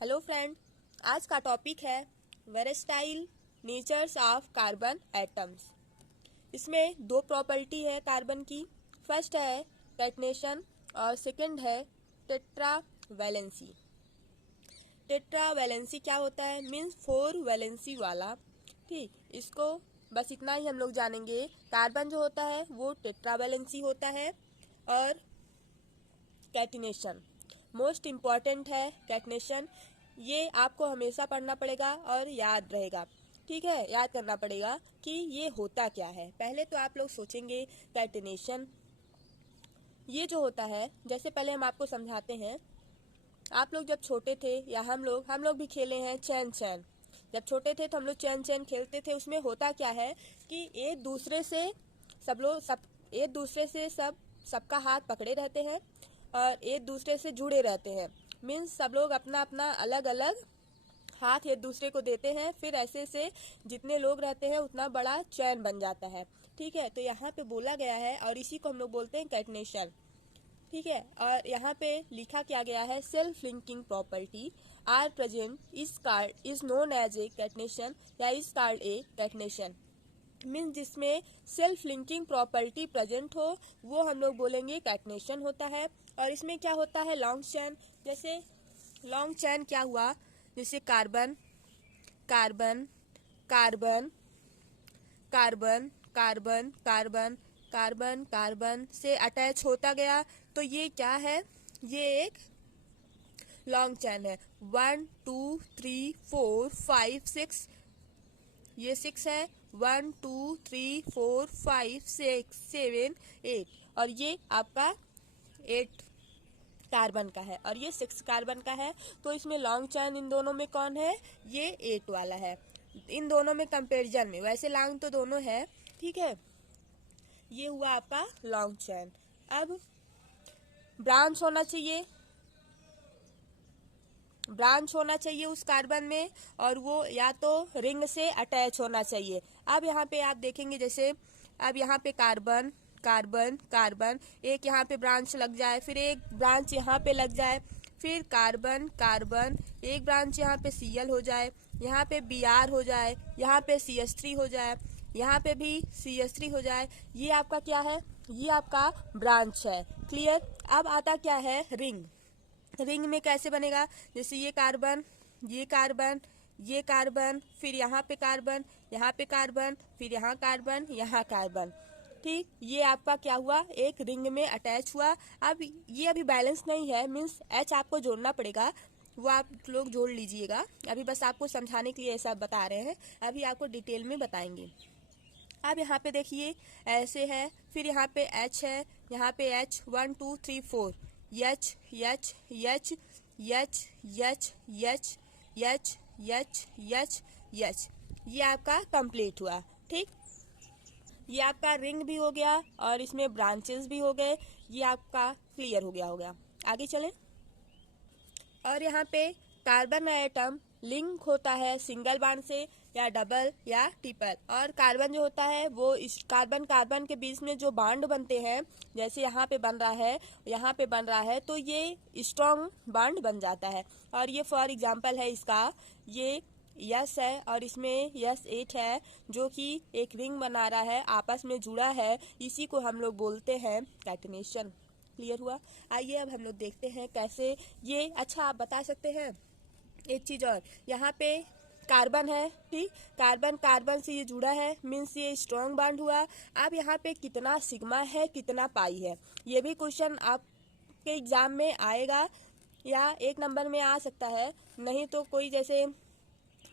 Hello friend, आज का topic है वेरेस्टाइल नेचर्स ऑफ कार्बन एटम्स। इसमें दो प्रॉपर्टी है कार्बन की। फर्स्ट है कैटनेशन और सेकंड है टेट्रावैलेंसी। टेट्रावैलेंसी क्या होता है? मीन्स 4 वैलेंसी वाला। ठीक, इसको बस इतना ही हम लोग जानेंगे। कार्बन जो होता है वो टेट्रावैलेंसी होता है और कैटिनेशन मोस्ट इम्पॉर्टेंट है। कैटनेशन ये आपको हमेशा पढ़ना पड़ेगा और याद रहेगा। ठीक है, याद करना पड़ेगा कि ये होता क्या है। पहले तो आप लोग सोचेंगे कैटिनेशन ये जो होता है, जैसे पहले हम आपको समझाते हैं। आप लोग जब छोटे थे या हम लोग भी खेले हैं चैन चैन। जब छोटे थे तो हम लोग चैन चैन खेलते थे। उसमें होता क्या है कि एक दूसरे से सबका हाथ पकड़े रहते हैं और एक दूसरे से जुड़े रहते हैं। मीन्स सब लोग अपना अपना अलग अलग हाथ एक दूसरे को देते हैं। फिर ऐसे से जितने लोग रहते हैं उतना बड़ा चैन बन जाता है। ठीक है, तो यहाँ पे बोला गया है और इसी को हम लोग बोलते हैं कैटनेशन। ठीक है, और यहाँ पे लिखा क्या गया है, self linking property are present is known as a catenation या is called a catenation. Means जिसमें सेल्फ लिंकिंग प्रॉपर्टी प्रेजेंट हो वो हम लोग बोलेंगे कैटनेशन होता है। और इसमें क्या होता है, लॉन्ग चैन। जैसे लॉन्ग चैन क्या हुआ, जैसे carbon carbon carbon carbon carbon carbon carbon carbon से अटैच होता गया, तो ये क्या है, ये एक लॉन्ग चैन है। 1 2 3 4 5 6, ये 6 है। 1 2 3 4 5 6 7 8 और ये आपका 8 कार्बन का है और ये 6 कार्बन का है। तो इसमें लॉन्ग चैन इन दोनों में कौन है, ये 8 वाला है। इन दोनों में कंपैरिजन में वैसे लॉन्ग तो दोनों है। ठीक है, ये हुआ आपका लॉन्ग चैन। अब ब्रांच होना चाहिए उस कार्बन में, और वो या तो रिंग से अटैच होना चाहिए। अब यहाँ पे आप देखेंगे, जैसे अब यहाँ पे कार्बन कार्बन कार्बन, एक यहाँ पे ब्रांच लग जाए, फिर एक ब्रांच यहाँ पे लग जाए, फिर कार्बन कार्बन, एक ब्रांच यहाँ पे Cl हो जाए, यहाँ पे Br हो जाए, यहाँ पे CH3 हो जाए, यहाँ पे भी CH3 हो जाए। ये आपका क्या है, ये आपका ब्रांच है। क्लियर। अब आता क्या है, रिंग। रिंग में कैसे बनेगा, जैसे ये कार्बन ये कार्बन ये कार्बन, फिर यहाँ पे कार्बन यहाँ पे कार्बन, फिर यहाँ कार्बन यहाँ कार्बन। ठीक, ये आपका क्या हुआ, एक रिंग में अटैच हुआ। अब ये अभी बैलेंस नहीं है, मीन्स H आपको जोड़ना पड़ेगा, वो आप लोग जोड़ लीजिएगा। अभी बस आपको समझाने के लिए ऐसा बता रहे हैं, अभी आपको डिटेल में बताएंगे। अब यहाँ पे देखिए ऐसे है, फिर यहाँ पे H है, यहाँ पे H 1 2 3 4 H H H H H H H H H H, ये आपका कंप्लीट हुआ। ठीक, ये आपका रिंग भी हो गया और इसमें ब्रांचेस भी हो गए। ये आपका क्लियर हो गया। आगे चलें। और यहाँ पे कार्बन एटम लिंक होता है सिंगल बॉन्ड से या डबल या ट्रिपल। और कार्बन जो होता है वो इस कार्बन कार्बन के बीच में जो बॉन्ड बनते हैं, जैसे यहाँ पे बन रहा है यहाँ पे बन रहा है, तो ये स्ट्रॉन्ग बॉन्ड बन जाता है। और ये फॉर एग्जांपल है इसका, ये यस है और इसमें यस 8 है, जो कि एक रिंग बना रहा है, आपस में जुड़ा है। इसी को हम लोग बोलते हैं कैटनेशन। क्लियर हुआ। आइए अब हम लोग देखते हैं कैसे ये। अच्छा, आप बता सकते हैं एक चीज और, यहाँ पे कार्बन है। ठीक, कार्बन कार्बन से ये जुड़ा है, मीन्स ये स्ट्रॉन्ग बॉन्ड हुआ। अब यहाँ पे कितना सिग्मा है कितना पाई है, ये भी क्वेश्चन आपके एग्जाम में आएगा या 1 नंबर में आ सकता है। नहीं तो कोई जैसे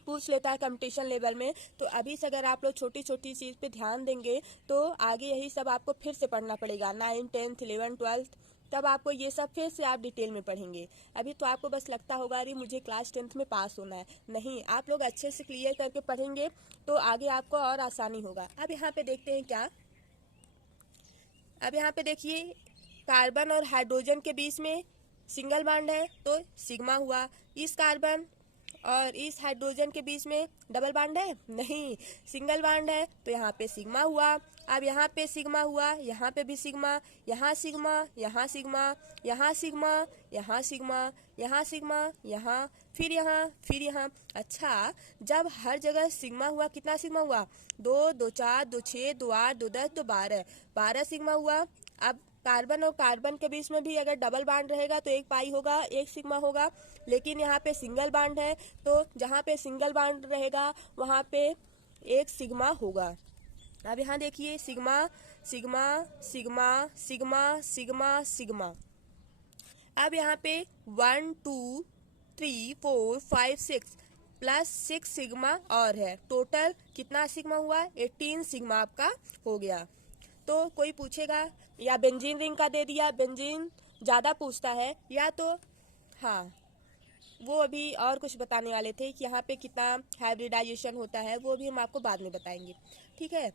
पूछ लेता है कंपटीशन लेवल में। तो अभी से अगर आप लोग छोटी छोटी चीज़ पे ध्यान देंगे तो आगे यही सब आपको फिर से पढ़ना पड़ेगा। 9th 10th 11th 12th, तब आपको ये सब फिर से आप डिटेल में पढ़ेंगे। अभी तो आपको बस लगता होगा अरे मुझे क्लास 10th में पास होना है। नहीं, आप लोग अच्छे से क्लियर करके पढ़ेंगे तो आगे आपको और आसानी होगा। अब यहाँ पे देखते हैं क्या, अब यहाँ पे देखिए कार्बन और हाइड्रोजन के बीच में सिंगल बॉन्ड है तो सिग्मा हुआ। इस कार्बन और इस हाइड्रोजन के बीच में डबल बॉन्ड है, नहीं, सिंगल बॉन्ड है, तो यहाँ पे सिग्मा हुआ। अब यहाँ पे सिग्मा हुआ, यहाँ पे भी सिग्मा, यहाँ सिग्मा, यहाँ सिग्मा, यहाँ सिग्मा, यहाँ सिग्मा, यहाँ सिग्मा, यहाँ, फिर यहाँ, फिर यहाँ। अच्छा, जब हर जगह सिग्मा हुआ, कितना सिग्मा हुआ? 2, 2 4, 2 6, 2 8, 2 10, 2 12, 12 सिग्मा हुआ। अब कार्बन और कार्बन के बीच में भी अगर डबल बॉन्ड रहेगा तो एक पाई होगा, एक सिग्मा होगा। लेकिन यहाँ पे सिंगल बॉन्ड है, तो जहाँ पे सिंगल बॉन्ड रहेगा वहाँ पे एक सिग्मा होगा। अब यहाँ देखिए, sigma sigma sigma sigma sigma sigma. अब यहाँ पे 1 2 3 4 5 6 प्लस 6 सिग्मा और है। टोटल कितना सिग्मा हुआ? 18 सिग्मा आपका हो गया। तो कोई पूछेगा या बेंजीन रिंग का दे दिया, बेंजीन ज़्यादा पूछता है, या तो हाँ वो अभी और कुछ बताने वाले थे कि यहाँ पे कितना हाइब्रिडाइजेशन होता है, वो भी हम आपको बाद में बताएंगे। ठीक है,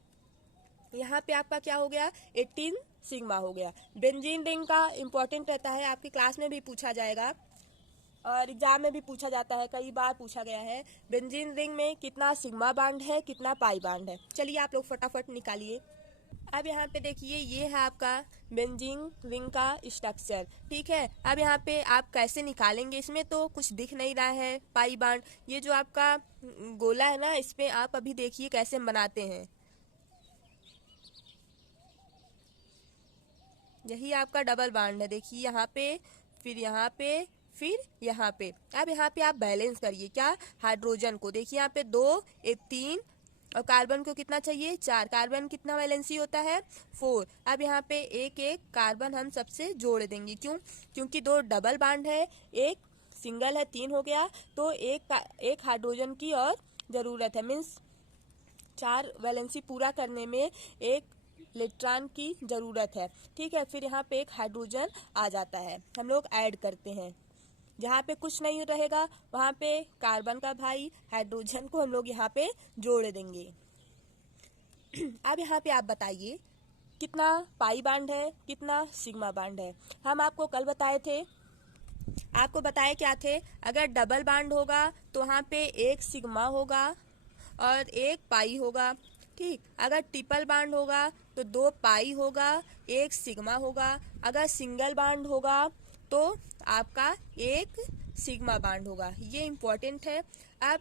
यहाँ पे आपका क्या हो गया? 18 सिग्मा हो गया। बेंजीन रिंग का इम्पोर्टेंट रहता है, आपकी क्लास में भी पूछा जाएगा और एग्जाम में भी पूछा जाता है, कई बार पूछा गया है। बेंजीन रिंग में कितना सिग्मा बॉन्ड है, कितना पाई बॉन्ड है। चलिए आप लोग फटाफट निकालिए। अब यहाँ पे देखिए, ये है आपका बेंजीन रिंग का स्ट्रक्चर। ठीक है, अब यहाँ पे आप कैसे निकालेंगे, इसमें तो कुछ दिख नहीं रहा है पाई बॉन्ड। ये जो आपका गोला है ना, इस पे आप अभी देखिए कैसे बनाते हैं। यही आपका डबल बॉन्ड है, देखिए यहाँ पे, फिर यहाँ पे, फिर यहाँ पे। अब यहाँ पे आप बैलेंस करिए, क्या? हाइड्रोजन को देखिए, यहाँ पे 2 1 3 और कार्बन को कितना चाहिए? 4। कार्बन कितना वैलेंसी होता है? 4। अब यहाँ पे एक एक कार्बन हम सबसे जोड़ देंगे। क्यों? क्योंकि 2 डबल बॉन्ड है, एक सिंगल है, 3 हो गया। तो एक हाइड्रोजन की और ज़रूरत है, मीन्स 4 वैलेंसी पूरा करने में एक इलेक्ट्रॉन की ज़रूरत है। ठीक है, फिर यहाँ पे एक हाइड्रोजन आ जाता है, हम लोग ऐड करते हैं। जहाँ पे कुछ नहीं रहेगा वहाँ पे कार्बन का भाई हाइड्रोजन को हम लोग यहाँ पे जोड़ देंगे। अब यहाँ पे आप बताइए कितना पाई बॉन्ड है, कितना सिग्मा बॉन्ड है। हम आपको कल बताए थे, आपको बताए क्या थे? अगर डबल बॉन्ड होगा तो वहाँ पे एक सिग्मा होगा और एक पाई होगा। ठीक, अगर ट्रिपल बॉन्ड होगा तो 2 पाई होगा, एक सिग्मा होगा। अगर सिंगल बॉन्ड होगा तो आपका एक सिग्मा बॉन्ड होगा। ये इम्पोर्टेंट है, अब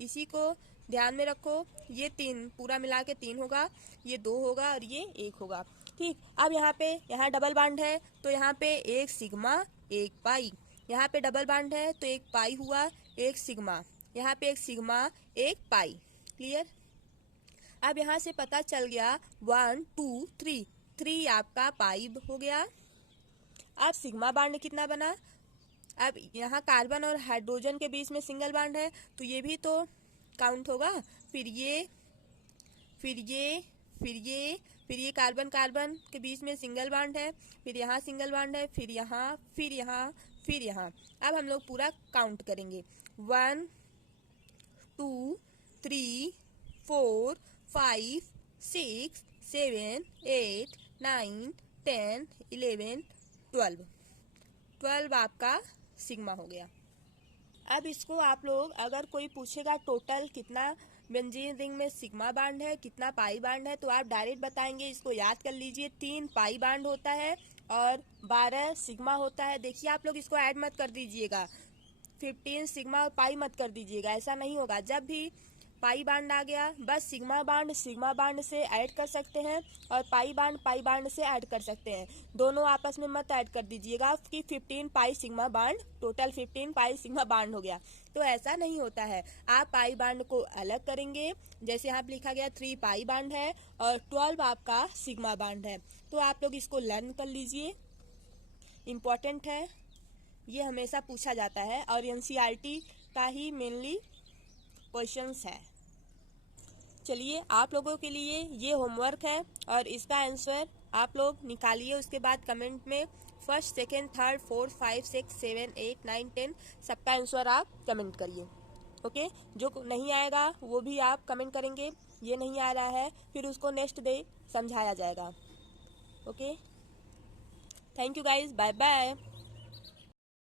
इसी को ध्यान में रखो। ये 3 पूरा मिला के 3 होगा, ये 2 होगा और ये 1 होगा। ठीक, अब यहाँ डबल बॉन्ड है तो यहाँ पे एक सिग्मा एक पाई। यहाँ पे डबल बॉन्ड है तो एक पाई हुआ, एक सिग्मा। यहाँ पे एक सिग्मा एक पाई। क्लियर? अब यहाँ से पता चल गया 1 2 3, 3 आपका पाई हो गया। अब सिग्मा बॉन्ड कितना बना? अब यहाँ कार्बन और हाइड्रोजन के बीच में सिंगल बॉन्ड है तो ये भी तो काउंट होगा। फिर ये, फिर ये, फिर ये, फिर ये कार्बन कार्बन के बीच में सिंगल बॉन्ड है, फिर यहाँ सिंगल बॉन्ड है, फिर यहाँ, फिर यहाँ, फिर यहाँ। अब हम लोग पूरा काउंट करेंगे। 1 2 3 4 5 6 7 8 9 10 11 12। 12 आपका सिग्मा हो गया। अब इसको आप लोग, अगर कोई पूछेगा टोटल कितना बेंजीन रिंग में सिग्मा बॉन्ड है, कितना पाई बॉन्ड है, तो आप डायरेक्ट बताएंगे। इसको याद कर लीजिए, 3 पाई बॉन्ड होता है और 12 सिग्मा होता है। देखिए आप लोग इसको ऐड मत कर दीजिएगा, 15 सिग्मा और पाई मत कर दीजिएगा, ऐसा नहीं होगा। जब भी पाई बॉन्ड आ गया, बस सिग्मा बॉन्ड से ऐड कर सकते हैं और पाई बॉन्ड से ऐड कर सकते हैं। दोनों आपस में मत ऐड कर दीजिएगा कि 15 pi sigma bond, total 15 pi sigma bond हो गया, तो ऐसा नहीं होता है। आप पाई बॉन्ड को अलग करेंगे, जैसे यहाँ पे लिखा गया 3 पाई बॉन्ड है और 12 आपका सिग्मा बॉन्ड है। तो आप लोग इसको लर्न कर लीजिए, इम्पोर्टेंट है, ये हमेशा पूछा जाता है और एनसीईआरटी का ही मेनली क्वेश्चंस है। चलिए आप लोगों के लिए ये होमवर्क है और इसका आंसर आप लोग निकालिए। उसके बाद कमेंट में फर्स्ट, सेकंड, थर्ड, फोर्थ, 5, 6, 7, 8, 9, 10 सबका आंसर आप कमेंट करिए। ओके, जो नहीं आएगा वो भी आप कमेंट करेंगे, ये नहीं आ रहा है, फिर उसको नेक्स्ट डे समझाया जाएगा। Okay, thank you guys, bye bye.